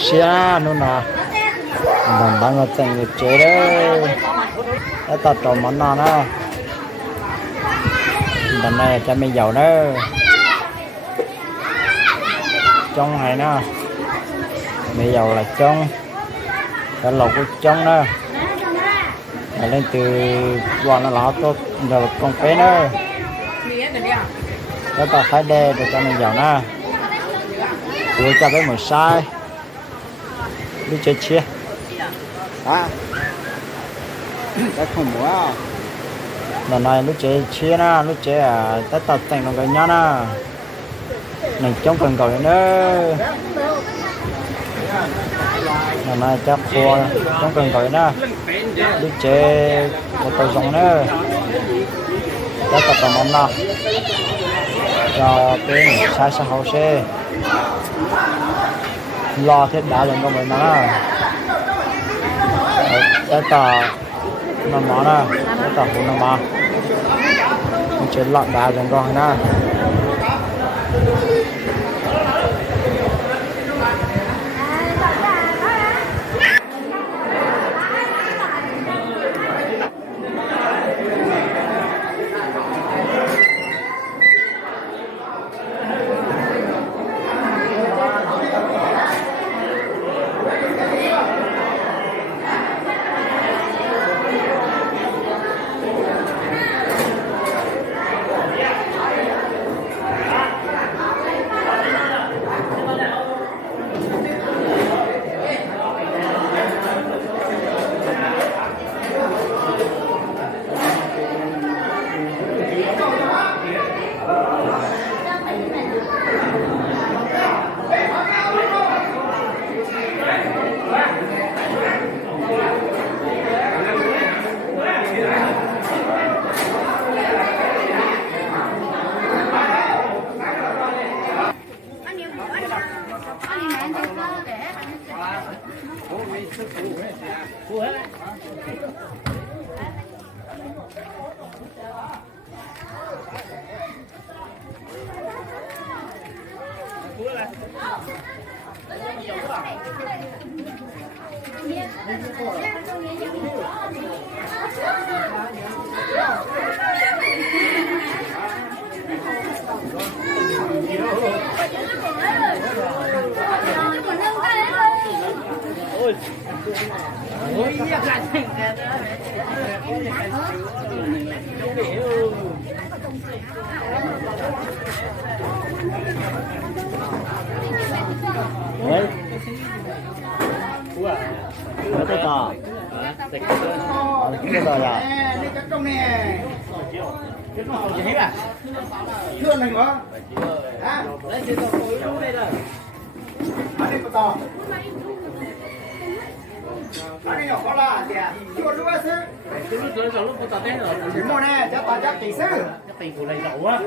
xia nó nè đàn đang ở trên người chế đấy đã tập trồng món nào đó đàn này cho mình giàu đó trong này nè mình giàu là trong cái lẩu của trong đó lên từ qua nó láo tốt rồi con bé nữa cái ta phải đe để cho mình giàu nè tôi cho cái một sai đi chơi chia đó cái không muốn à lần này lúc chơi chia na lúc chơi à tất tật thành nó cái nhá na này trong cần cầu nữa lần này chắc khô trong cần cầu nữa lúc chơi một tàu rồng nữa tất tật là món nào cho cái sai sao hậu xe lo thiết đã lên con mình nó tất cả nó món nè tất cả phụ nó mà chơi lọt đá lên con nè cái tờ cái tờ là cái nó hỏng gì à? Chưa này quá. À, đấy chỉ tao tối lúc đây rồi. Anh đi tao. Anh đi nhỏ là gì à? Chưa lúc ấy chứ. Lúc rồi lúc tao tết rồi. Chỉ mua nè, cho tao chắc tỷ sư. Cái tiền của này đậu á.